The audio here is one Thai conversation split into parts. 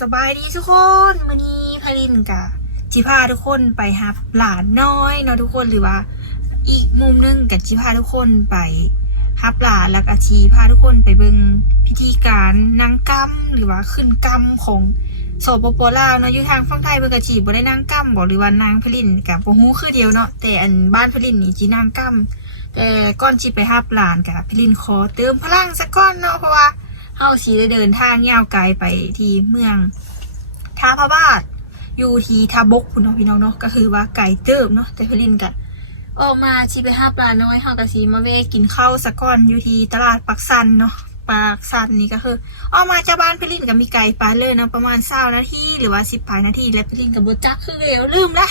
สบายดีทุกคนมื้อนี้พารินกะจิพาทุกคนไปฮับหลานน้อยเนาะทุกคนหรือว่าอีกมุมนึงกับจิพาทุกคนไปฮับหลานแล้วก็ชีพาทุกคนไปเบิ่งพิธีการนางกำหรือว่าขึ้นกำของสปป.ลาวเนาะอยู่ทางฝั่งไทยเพิ่นก็จีบ่ได้นางกำบ่หรือว่านางพารินก็บ่ฮู้คือเดียวเนาะแต่อันบ้านพารินนี่จีนางกำแต่ก่อนสิไปฮับหลานกะพารินขอเติมพลังสักก่อนเนาะเพราะว่าเฮาสิได้เดินทางยาวไกลไปที่เมืองท่าพระบาทอยู่ที่ท่าบกพุ่นเนาะพี่น้องเนาะก็คือว่าไกลเติบเนาะแต่พลินก็ออกมาสิไปหาปลาน้อยเฮาก็สิมาแวะกินข้าวสักก่อนอยู่ที่ตลาดปักสันเนาะปักสันนี่ก็คือออกมาจากบ้านพลินก็มีไกลไปเลยเนาะประมาณ20นาทีหรือว่า10นาทีแล้วพลินก็บ่จักคือแล้วลืมได้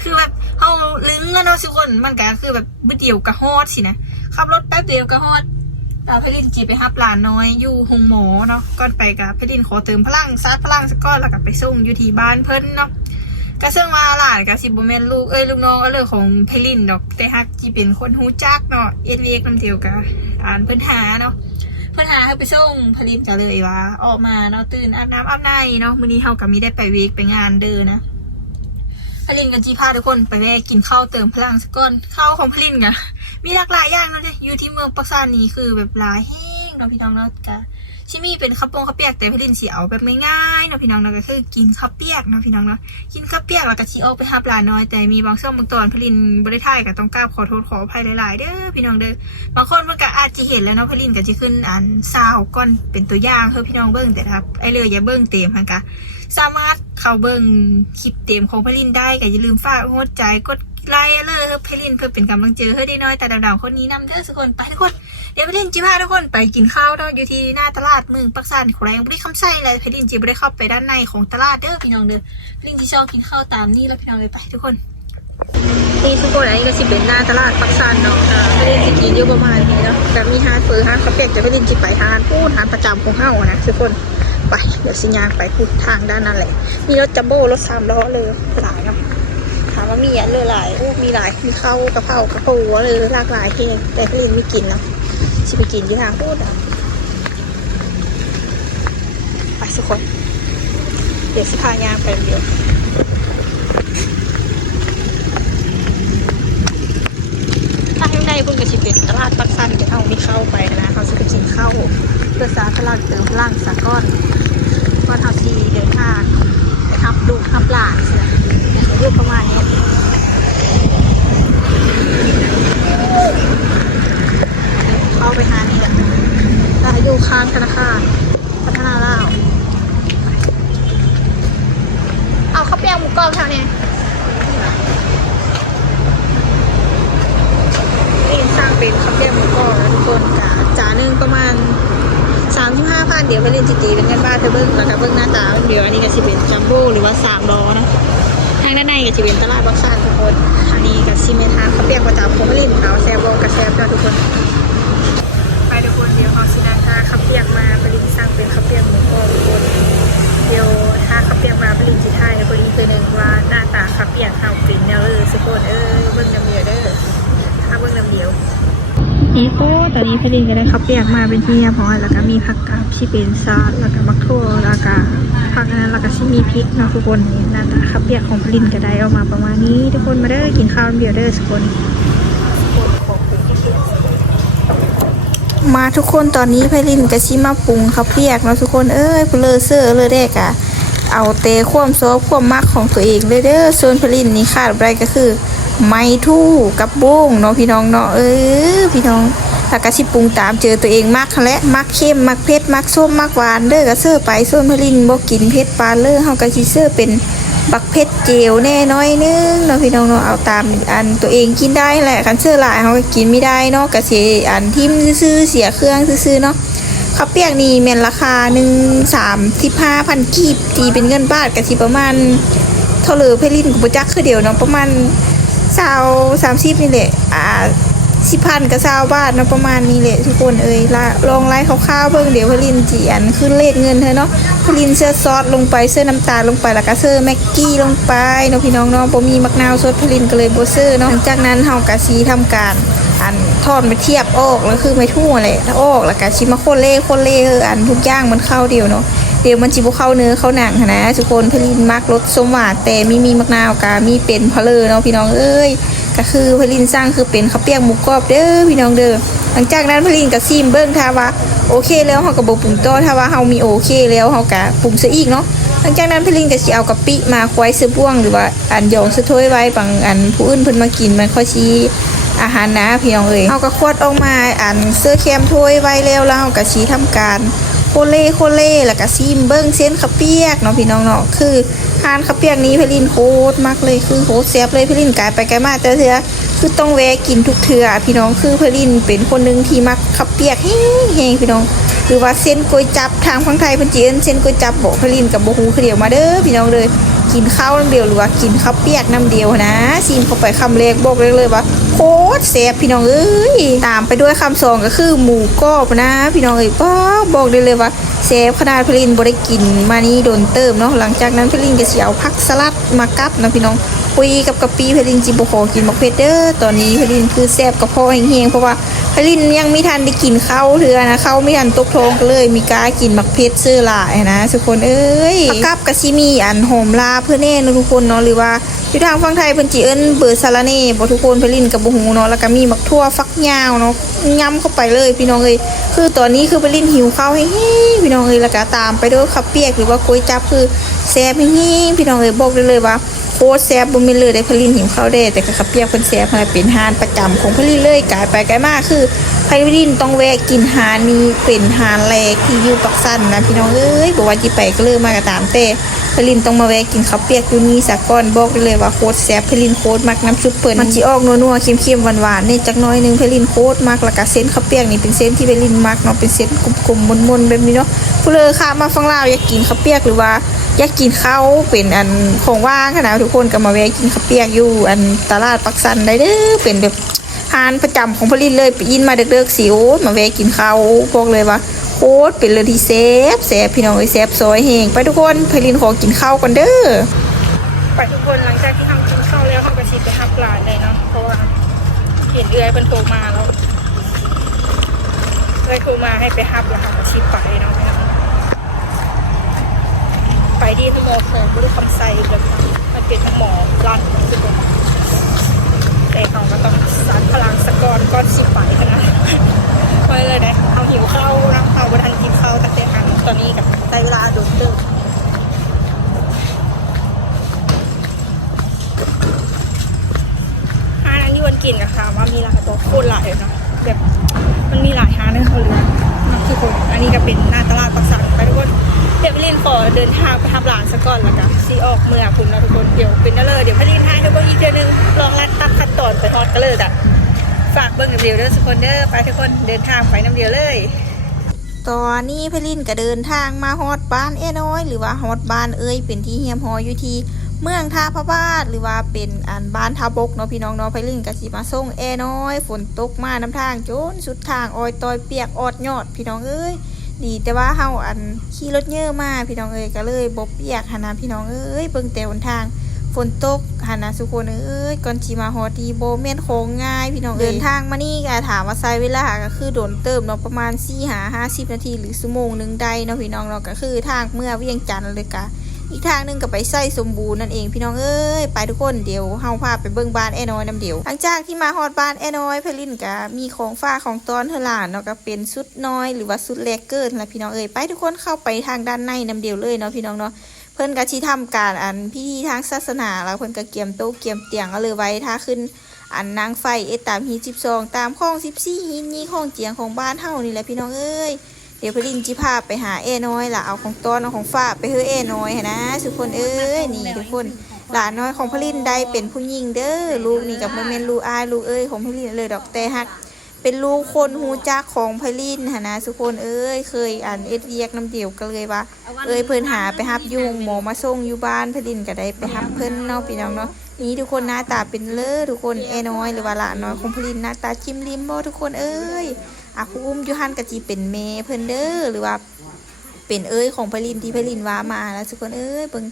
คือแบบเฮาลืมแล้วเนาะทุกคนมันก็คือแบบบ่เดียวก็ฮอดสินะขับรถแป๊บเดียวก็ฮอดพลินจีไปฮับหลานน้อยอยู่หงหมอเนาะก่อนไปกับพลินขอเติมพลังซัดพลังสักก้อนแล้วก็ไปส่งอยู่ที่บ้านเพิ่นเนาะก็ซึ่งว่าหลานกับสิบ่แม่นลูกลูกน้องเลยของพลินดอกแต่ฮักจีเป็นคนฮู้จักเนาะเรียกนำเดียวกับเพิ่นหาเนาะเพิ่นหาให้ไปส่งพลินก็เลยว่าออกมาเนาะตื่นอาบน้ำอาบในเนาะมื้อนี้เฮาก็มีได้ไปเวกไปงานเด้อนะพลินกับจีพาทุกคนไปแวะกินข้าวเติมพลังสักก้อนข้าวของพลินก็มีหลากหลายอย่างเนาะอยู่ที่เมืองปักซานนี้คือแบบหลายแห้งเนาะพี่น้องเนาะกะชิมีเป็นข้าวเปียกแต่พลินสิเอาแบบง่ายๆเนาะพี่น้องเนาะก็คือกินข้าวเปียกเนาะพี่น้องเนาะกินข้าวเปียกแล้วก็สิออกไปหาปลาน้อยแต่มีบางช่วงบางตอนพลินบ่ได้ถ่ายก็ต้องกราบขอโทษขออภัยหลายๆเด้อพี่น้องเด้อบางคนมันก็อาจจะเห็นแล้วเนาะพลินก็สิขึ้นซาวก่อนเป็นตัวอย่างเพื่อพี่น้องเบิ่งแต่ครับไอ้เลยอย่าเบิ่งเต็มหั่นกะสามารถเข้าเบิ่งคลิปเต็มของพลินได้ก็อย่าลืมฝากหัวใจกดไลค์เลยพลินเพื่อเป็นกำลังใจให้ได้น้อยแต่ดาวๆคนนี้นำเด้อทุกคนไปทุกคนเดี๋ยวพลินจิพาทุกคนไปกินข้าวเนาะอยู่ที่หน้าตลาดเมืองปักซานแขวงบุรีคำไส้เลยพลินจิบ่ได้เข้าไปด้านในของตลาดเด้อพี่น้องเด้อพลินจิชอบกินข้าวตามนี่แล้วพี่น้องเลยไปทุกคนนี่ทุกคนอันนี้ก็สิเป็นหน้าตลาดปักซานเนาะพลินจิกินอยู่ประมาณนี้เนาะแต่มีฮาร์ดเฟอร์ฮาร์ดข้าวเปียกแต่พลินจิไปฮาร์ดพูดฮาร์ดประจำของเฮานะทุกคนไปเดี๋ยวสิญางไปพูดทางด้านนั้นแหละมีรถจัมโบ้รถ3 ล้อเลยหลายเนาะถามว่ามีอันเลยหลายมีหลายมีข้าวกะเพรากระปูเลยหลากหลายที่แต่พลินไม่กินเนาะจะไปกินที่ทางพูดอ่ะไปทุกคนเดี๋ยวสิพายางไปเดียวถ้าข้างในพุ่งกับชิเป็นตลาดปักซันจะเอาไม่เข้าไปนะเขาจะไปกินข้าวเพื่อสาพลังเติมพลังสะก้อนก้อนเท่าซีเดินทางไปทับลูกทับหลานเสียรูปประมาณนี้เข้าไปหานี่แหละได้อยู่ข้างธนาคารพัฒนาลาวเอาข้าวเปียกหมูกรอบแถวนี้นี่สร้างเป็นข้าวเปียกหมูกรอบแล้วทุกคนจานหนึ่งประมาณ35,000เดี๋ยวไปเรียนจีเป็นเงินบ้านเธอเบิ้งแล้วก็เบิ้งหน้าตาเดี๋ยวอันนี้ก็จะเป็นจัมโบ้หรือว่า3 ล้อนะทางด้านในก็จะเป็นตลาดบักซานทุกคนอันนี้ก็ซีเมนทางข้าวเปียกประจำของไปเรียนเอาแซบโบกับแซบนะทุกคนไปทุกคนเดี๋ยวเขาสินาถ้าข้าวเปียกมาผลิตสร้างเป็นข้าวเปียกหมูกรอบทุกคนเดี๋ยวถ้าข้าวเปียกมาผลิตจีไทยแล้วคนนี้ตัวหนึ่งว่าหน้าตาข้าวเปียกข้าวเป็นเด้อทุกคนเบิ้งน้ำเดียวเด้อถ้าเบิ้งน้ำเดียวนี่ก็ตอนนี้ผลิตก็ได้ข้าวเปียกมาเป็นที่เรียบร้อยแล้วก็มีผักกาดที่เป็นซาดแล้วก็มักทั่วแล้วก็ผักนั้นแล้วก็ที่มีพริกเนาะทุกคนนี่หน้าตาข้าวเปียกของผลิตก็ได้ออกมาประมาณนี้ทุกคนมาเด้อกินข้าวเดียวเด้อทุกคนมาทุกคนตอนนี้ไพลินกับชิมาปรุงข้าวเปียกเนาะทุกคนเพลเซอร์เลยแรกอะเอาเตะความซอฟความมักของตัวเองเลยเด้อส่วนไพลินนี่ขาดอะไรก็คือไม้ทู่กับโบ้งเนาะพี่น้องเนาะพี่น้องถ้ากะชิปรุงตามเจอตัวเองมักและมักเข้มมักเผ็ดมักส้มมักหวานเด้อกะเซอร์ไปส่วนไพลินบ่กินเผ็ดปานเลยเฮากะสิเซอร์เป็นบักเผ็ดเจลแน่น้อยนึงเนาะพี่น้องเนาะเอาตามอันตัวเองกินได้แหละคันเสื้อหลายเขาก็กินไม่ได้เนาะกะเสียอันทิมซื้อเสียเครื่องซื้อเนาะข้าวเปียกนี่แม่นราคา35,000 กีบตีเป็นเงินบาทกะสิประมาณเท่าเลยเพลินกับบุจักคือเดียวเนาะประมาณ30นี่แหละ10,000กับ20 บาทเนาะประมาณนี้แหละทุกคนลองไล่คร่าวๆเบิ่งเดี๋ยวพลินจีอันขึ้นเลขเงินเธอเนาะพลินเสื้อซอสลงไปเสื้อน้ำตาลลงไปแล้วก็เสื้อแม็กกี้ลงไปเนาะพี่น้องเนาะบ่มีมะนาวสดพลินก็เลยบ่เสื้อเนาะหลังจากนั้นเฮากะสิทำการอันทอดมาเทียบออกแล้วคือไม่ทั่วแหละถ้าออกแล้วก็สิมาคนเล่อันทุกอย่างมันเข้าเดียวเนาะ เดี๋ยวมันจิบุเข้าเนื้อเข้าหนังนะทุกคนพลินมักรสส้มหวานแต่มีมะนาวกามีเป็นพะเลเนาะพี่น้องเอ้ยก็คือพลินสร้างคือเป็นข้าวเปียกหมูกรอบเด้อพี่น้องเด้อหลังจากนั้นพลินก็ซีมเบิ้งถ้าว่าโอเคแล้วเฮาก็บ่ปรุงต่อถ้าว่าเฮามีโอเคแล้วเฮาก็ปรุงซะอีกเนาะหลังจากนั้นพลินก็สิเอากะปิมาควายซื้อบ่วงหรือว่าอันหยองซื้อถ้วยไว้บางอันผู้อื่นเพิ่นมากินมันค่อยสิอาหารนะพี่น้องเอ้ยเฮาก็ควดออกมาอันเสื้อแคมถ้วยไว้แล้วเฮาก็สิทำการโคเล่แล้วก็ซีมเบิ้งเส้นข้าวเปียกเนาะพี่น้องเนาะคือทานข้าวเปียกนี้พลินโคตรมากเลยคือโคตรแซ่บเลยพลินกายไปไกลมาแต่เทื่อคือต้องแวะกินทุกเทื่อพี่น้องคือพลินเป็นคนนึงที่มักข้าวเปียกแห้งๆพี่น้องหรือว่าเส้นก๋วยจั๊บทางฝั่งไทยเพิ่นสิเอิ้นเส้นก๋วยจั๊บบ่พลินกับบ่ฮู้คือเดียวมาเด้อพี่น้องเลยกินข้าวน้ำเดียวหรือว่ากินข้าวเปียกน้ำเดียวนะซีมเข้าไปคำแรกบอกเลยว่าโคตรแซ่บพี่น้องเอ้ยตามไปด้วยคำสองก็คือหมูกรอบนะพี่น้องเอ้ยบอกได้เลยว่าแซ่บขนาดพลินบ่ได้กินมานี่โดนเติมเนาะหลังจากนั้นพลินก็สิเอาผักสลัดมากับนะพี่น้องคุยกับกะปิพลินจิบ่ขอกินมักเผ็ดเด้อตอนนี้พลินคือแซ่บกระเพาะแห้งๆเพราะว่าพลินยังไม่ทันได้กินข้าวเทื่อนะข้าวไม่ทันตกท้องก็เลยมีกากินมักเผ็ดซื้อหลายนะทุกคนเอ้ยผักกับกะซิมีอันหอมลาเพื่อแน่นะทุกคนเนาะหรือว่าอยู่ทางฝั่งไทยเพิ่นสิเอิ้นเบอร์ซาลาเน่บ่ทุกคนพลินกับบ่ฮู้เนาะแล้วก็มีมักทั่วฟักยาวเนาะย้ำเข้าไปเลยพี่น้องเอ้ยคือตอนนี้คือพลินหิวข้าวแห้งๆพี่น้องเอ้ยแล้วก็ตามไปด้วยข้าวเปียกหรือว่าก๋วยจั๊บคือแซ่บแห้งๆพี่น้องเอ้ยบอกได้เลยว่าโคตรแซ่บบ่แม่นเลยได้พลินหิวข้าวได้แต่ข้าวเปียกเพิ่นแซ่บให้เป็นฮานประจำของพลินเลยกลายไปไกลมาคือพลินต้องแวะกินฮานนี้เป็นฮานแรกที่อยู่ปักสันนะพี่น้องเอ้ยบ่ว่าสิไปก็เลยมาก็ตามแต่พลินต้องมาแวะกินข้าวเปียกอยู่นี่ซะก่อนบอกได้เลยว่าโคตรแซ่บพลินโคตรมักน้ำซุปเปิ้นมันสิออกนัวๆเค็มๆหวานๆนี่จักหน่อยนึงพลินโคตรมักแล้วก็เส้นข้าวเปียกนี่เป็นเส้นที่พลินมักเนาะเป็นเส้นกลมๆมนๆแบบนี้เนาะผู้เลอค่ะมาฝั่งลาวอยากกินข้าวเปียกหรือว่าอยากกินข้าวเป็นอันของว่างนะทุกคนก็มาแวะกินข้าวเปียกอยู่อันตลาดปักสันได้เด้อเป็นแบบทานประจำของพลินเลยไปยินมาเด็กๆสิโอมาแวะกินข้าวบอกเลยว่าโคตรเป็นเลยที่แซ่บพี่น้องเอ้ยแซ่บซอยแห้งไปทุกคนพลินขอกินข้าวกันเด้อไปทุกคนหลังจากที่ทำกินข้าวแล้วเขาก็ชิไปทับร้านเลยเนาะเพราะว่าเห็นเอื้อยเป็นโทรมาแล้วเลยโทรมาให้ไปทับแล้วเขาก็ชิไปเนาะไปที่ทั้งหมดของบริคำไซแบบมันเป็นทั้งหมอรันทุกคนแต่เขาก็ต้องสานพลังสกอนก้อนสิไปกันนะไปเลยนะเอาหิวข้าวรังข้าวบนทันกินข้าวตั้งแต่ครั้งตอนนี้กับใช้เวลาโดนตึ๊บหานังที่วันกินกับค่ะว่ามีหลายตัวโคตรหลายเลยเนาะแบบมันมีหลายหาเนื้อเขาเลยทุกคนอันนี้ก็เป็นหน้าตลาดปักสันไปทุกคนเดี๋ยวพี่ลินขอเดินทางไปทำร้านซะก่อนแล้วกันซีออกเมื่อคุณนะทุกคนเดี๋ยวเป็นนั่นเลยเดี๋ยวพี่ลินให้ทุกคนอีกเดือนนึงลองรัดตับขั้นตอนไปทอดกันเลยจ้ะฝากเบิ้งน้ำเดียวเด้อทุกคนเด้อไปทุกคนเดินทางไปน้ำเดียวเลยตอนนี้พี่ลินก็เดินทางมาฮอดบ้านน้อยหรือว่าฮอดบ้านเป็นที่เฮียมฮออยู่ที่เมืองท่าพระบาทหรือว่าเป็นอันบ้านท่าบกเนาะพี่น้องเนาะพี่ลินก็สิมาส่งน้อยฝนตกมาน้ำทางจนสุดทางออยตอยเปียกอดยอดพี่น้องเอ้ยดีแต่ว่าเฮาอันขี่รถเยอะมาพี่น้องเอ้ยก็เลยบ่เปียกหนะพี่น้องเอ้ยเบิ่งแต่หนทางฝนตกหนะสุคนเอ้ยก่อนสิมาฮอดที่บ่แม่นของง่ายพี่น้องเดินทางมานี่ก็ถามว่าใช้เวลาก็คือโดนเติมเนาะประมาณ4-50 นาทีหรือชั่วโมงนึงได้เนาะพี่น้องเนาะก็คือทางเมื่อเวียงจันทน์เลยกะอีกทางนึงก็ไปไส้สมบูรณ์นั่นเองพี่น้องเอ้ยไปทุกคนเดี๋ยวเฮาพาไปเบิ่งบ้านน้อยนำเดียวหลังจากที่มาฮอดบ้านน้อยเพลินก็มีของฝากของต้อนเธอหลานเนาะก็เป็นชุดน้อยหรือว่าชุดแลกเกินละพี่น้องเอ้ยไปทุกคนเข้าไปทางด้านในนำเดียวเลยเนาะพี่น้องเนาะเพิ่นก็สิทำการอันพิธีทางศาสนาแล้วเพิ่นก็เกียมโต๊ะเกียมเตียงเอาเลยไว้ถ้าขึ้นอันนางไฟตามฮี12ตามข้อง14หินนี้ข้องเจียงของบ้านเฮานี่แหละพี่น้องเอ้ยเดี๋ยวพลินจิพาไปหาน้อยล่ะเอาของต้อนเอาของฝากไปให้น้อยนะทุกคนเอ้ยนี่ทุกคนหลานน้อยของพลินได้เป็นผู้หญิงเด้อลูกนี่กับโมเมนต์ลูกอายลูกเอ้ยของพลินเลยดอกแต่ฮักเป็นลูกคนฮูจักของพลินนะทุกคนเอ้ยเคยอ่านเรียกน้ำเดียวกันเลยว่าเอ้ยเพิ่นหาไปฮับยุงหมอมาส่งอยู่บ้านพลินก็ได้ไปฮับเพิ่นเนาะพี่น้องเนาะนี่ทุกคนหน้าตาเป็นเลอทุกคนน้อยหรือว่าหลานน้อยของพลินหน้าตาจิ้มริมบ่ทุกคนเอ้ยผู้อุ้มยูฮันกะจีเป็นเมเพิ่นเด้อหรือว่าเป็นของพลินที่พลินว่ามาแล้วทุกคนเบิ่ง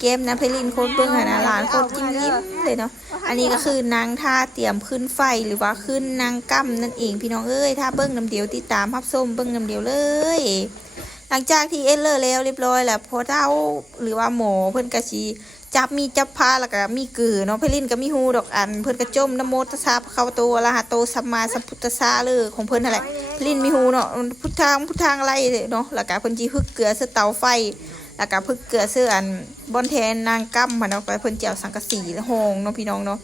เกมนะพลินโคตรเบิ่งนะหลานโคตรจิ้มลิ้มเลยเนาะอันนี้ก็คือนางท่าเตรียมขึ้นไฟหรือว่าขึ้นนางกั้มนั่นเองพี่น้องถ้าเบิ่งน้ำเดียวติดตามพับส้มเบิ่งน้ำเดียวเลย หลังจากที่เอ็นเลอร์แล้วเรียบร้อยแล้วพอเท่าหรือว่าหมอเพิ่นกะชีจับมีจับพาแล้วก็มีกือเนาะเพลินก็มีฮูดอกอันเพิ่นก็จมนะโมตัสสะภะคะวะโตอะระหะโตสัมมาสัมพุทธัสสะเลยของเพิ่นนั่นแหละเพลินมีฮูเนาะพุทธางอะไรเนาะแล้วก็เพิ่นสิฮึกเกลือเสื้อเตาไฟแล้วก็พึกเกลือเสื้ออันบอนแทนนางกั้มมาเนาะเพิ่นเจียวสังกะสีและห้องเนาะพี่น้องเนาะ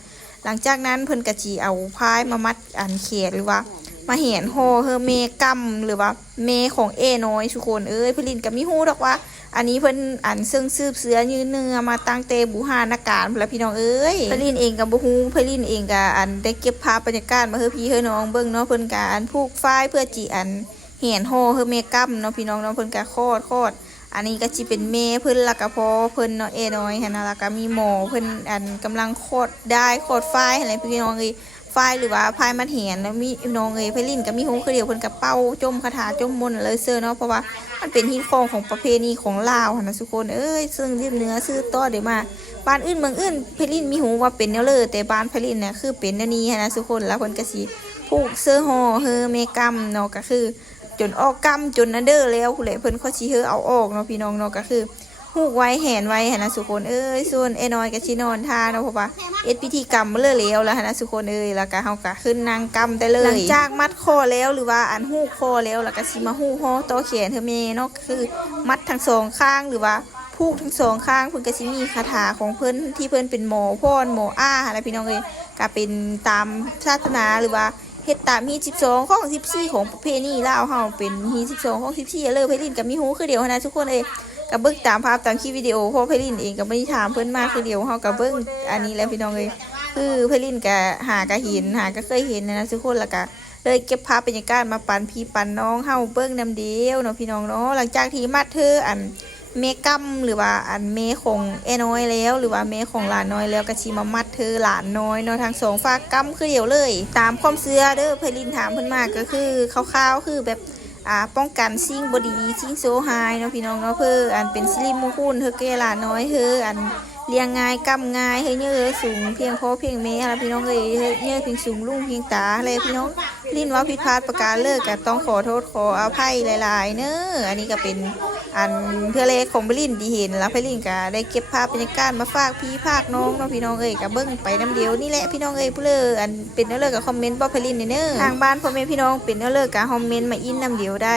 หลังจากนั้นเพิ่นก็สิเอาพายมามัดอันเขียดหรือว่ามาเห็นโฮเฮอเมกัมหรือว่าเมของเอน้อยทุกคนเพลินก็มีฮูดอกว่าอันนี้เพิ่นอันซึ่งซืบเสือยืนเนื้อมาตั้งเตบูฮานาการแล้วพี่น้องเพลินเองกับบูฮูเพลินเองกับอันได้เก็บภาพบรรยากาศมาเฮอพี่เฮอน้องเบิ่งเนาะเพิ่นกะอันผูกฝ้ายเพื่อจีอันเห็นโฮเฮอเมกัมเนาะพี่น้องเนาะเพิ่นกะโคตรอันนี้ก็จิเป็นเมเพิ่นละก็พอเพิ่นเนาะน้อยหั่นน่ะแล้วก็มีหมอเพิ่นอันกำลังโคตรได้โคตรฝ้ายอะไรพี่น้องไฟหรือว่าพายมาเห็นแล้วมีน้องเพลินก็มีฮูคือเดียวเพิ่นกับเป้าจมคาถาจมมนต์เลยเซอร์เนาะเพราะว่ามันเป็นฮิตของประเพณีของลาวนะทุกคนซึ่งเรียบเนื้อซื้อต่อเดี๋ยวมาบ้านอื่นเมืองอื่นเพลินมีฮูว่าเป็นแนวเลยแต่บ้านเพลินเนี่ยคือเป็นแนวนี้นะทุกคนแล้วเพิ่นก็สิผูกเสื้อห่อเฮอเมกัมเนาะก็คือจนออกกำจนนั่นเด้อแล้วผู้ใดเพิ่นเขาสิเฮอเอาออกเนาะพี่น้องเนาะก็คือฮูกไว้แหนไว้นะทุกคนส่วนน้อยก็สินอนท่าเนาะเพราะว่าพิธีกรรมมาเลยแล้วนะทุกคนแล้วก็เฮาก็ขึ้นนางกรรมได้เลยหลังจากมัดคอแล้วหรือว่าอันฮูกคอแล้วก็สิมาฮูกห่อต่อแขนเธอเมเนาะคือมัดทั้งสองข้างหรือว่าผูกทั้งสองข้างเพิ่นก็สิมีคาถาของเพิ่นที่เพิ่นเป็นหมอพ่อหมออะไรพี่น้องก็เป็นตามศาสนาหรือว่าเฮ็ดตามฮี12ของ14ของประเพณีลาวเฮาเป็นฮี12ของ14เลยเพลินก็มีฮูคือเดียวนะทุกคนกับเบิ้งตามภาพตามคลิปวิดีโอเพราะเพลินเองก็ไม่ได้ถามเพิ่นมากคือเดียวเฮากับเบิ้งอันนี้แล้วพี่น้องคือเพลินก็หากะเห็นหาก็เคยเห็นนะทุกคนแล้วก็เลยเก็บภาพบรรยากาศมาปันพี่ปันน้องเฮาเบิ้งนำเดียวเนาะพี่น้องเนาะหลังจากที่มัดเธออันเมกัมหรือว่าอันเมของน้อยแล้วหรือว่าเมของหลานน้อยแล้วก็สิมามัดเธอหลานน้อยเนาะทั้งสองฝากกัมคือเดียวเลยตามความเชื่อเด้อเพลินถามเพิ่นมาก็คือคร่าวๆคือแบบป้องกันสิ่งบดีสิ่งโซไฮเนาะพี่น้องเนาะเพื่ออันเป็นสิริมงคลเธอเกล่าน้อยเธออันเลี้ยงง่ายกำง่ายเธอเนื้อสูงเพียงพอเพียงเมอะไรพี่น้องเนื้อเพียงสูงลุ่งเพียงตาอะไรพี่น้องลิ้นว่าผิดพลาดประการเลิกก็ต้องขอโทษขออภัยหลายๆเนอะอันนี้ก็เป็นอันเพื่อเลขของพี่ลิ้นที่เห็นแล้วพี่ลิ้นก็ได้เก็บภาพบรรยากาศมาฝากพี่ภาคน้องเนาะพี่น้องกับเบิ้งไปน้ำเดียวนี่แหละพี่น้องผู้เลิกอันเป็นเลิกกับคอมเมนต์บอกพี่ลิ้นเนอะทางบ้านพ่อแม่พี่น้องเป็นเลิกกับคอมเมนต์มาอินน้ำเดียวได้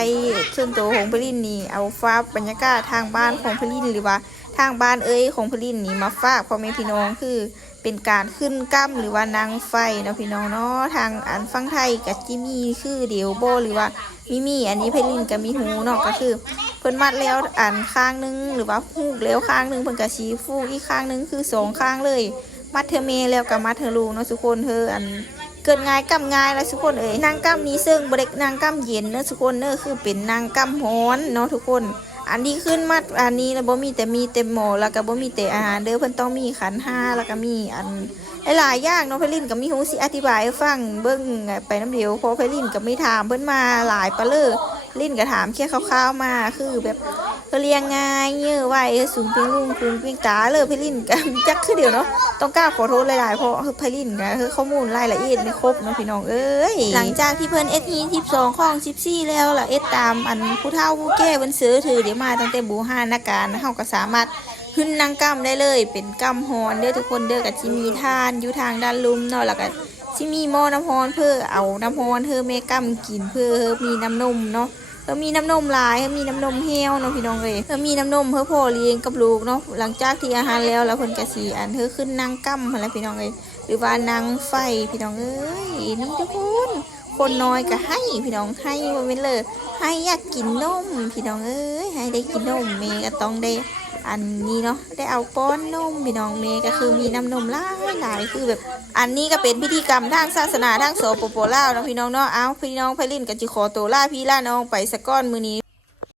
ส่วนตัวของพี่ลิ้นนี่เอาภาพบรรยากาศทางบ้านของพี่ลิ้นหรือว่าทางบ้านของพี่ลิ้นนี่มาฝากพ่อแม่พี่น้องคือเป็นการขึ้นกั้มหรือว่านางไฟเนาะพี่น้องเนาะทางอันฟังไทยกับจิมีคือเดียวโบหรือว่ามีอันนี้พี่ลิ้นกับมีหูเนาะก็คือเพิ่นมัดแล้วอันข้างนึงหรือว่าฟูกแล้วข้างนึงเพิ่นกับชี้ฟูกอีกข้างนึงคือสองข้างเลยมัดเธอเมแล้วกับมัดเธอลูเนาะทุกคนเธออันเกิดง่ายกำง่ายแล้วทุกคนนางกำนี้ซึ่งบริกนางกำเย็นเนาะทุกคนเนาะคือเป็นนางกำฮ้อนเนาะทุกคนอันนี้ขึ้นมัดอันนี้แล้วบ่มีแต่หมอแล้วก็บ่มีแต่อาหารเด้อเพิ่นต้องมีขันห้าแล้วก็มีอันหลายอย่างเนาะเพลินกับมีฮูสิอธิบายให้ฟังเบิ่งไปน้ำเดียวเพราะเพลินกับไม่ถามเพิ่นมาหลายปะเลยลิ้นก็ถามแค่คร่าวๆมาคือแบบเรียงง่ายเยอะไว้สูงเพียงลุงคุงเพียงตาเลยเพลินกับจักคือเดียวเนาะต้องกล้าขอโทษหลายๆเพราะเพลินกับข้อมูลรายละเอียดไม่ครบเนาะพี่น้องหลังจากที่เพิ่นฮี12ของ14แล้วล่ะตามอันผู้เฒ่าผู้แก่เพิ่นซื้อถือเดี๋ยวมาตั้งแต่บูฮานาการเฮาก็สามารถขึ้นนางกำได้เลยเป็นกำฮอนเด้อทุกคนเด้อกับที่มีทานอยู่ทางด้านลุมเนาะแล้วก็ที่มีหม้อน้ำฮอนเพื่อเอาน้ำฮอนเธอเมกำกินเพื่อมีน้ำนมเนาะมีน้ำนมลายมีน้ำนมเฮี้ยวเนาะพี่น้องมีน้ำนมเพื่อพ่อเลี้ยงกับลูกเนาะหลังจากที่อาหารแล้วเพิ่นก็สิอันเธอขึ้นนางกำอะไรพี่น้องหรือว่านางไฟพี่น้องนี่ทุกคนน้อยก็ให้พี่น้องให้บ่แม่นเลยให้อยากกินนมพี่น้องให้ได้กินนมเมก็ต้องได้อันนี้เนาะได้เอาป้อนนมพี่น้องเมก็คือมีน้ำนมหลายคือแบบอันนี้ก็เป็นพิธีกรรมทางศาสนาทางโสปปลาวเนาะพี่น้องเนาะเอาพี่น้องไพลินก็จิขอตัวล่าพี่ล่าน้องไปสักก้อนมื้อนี้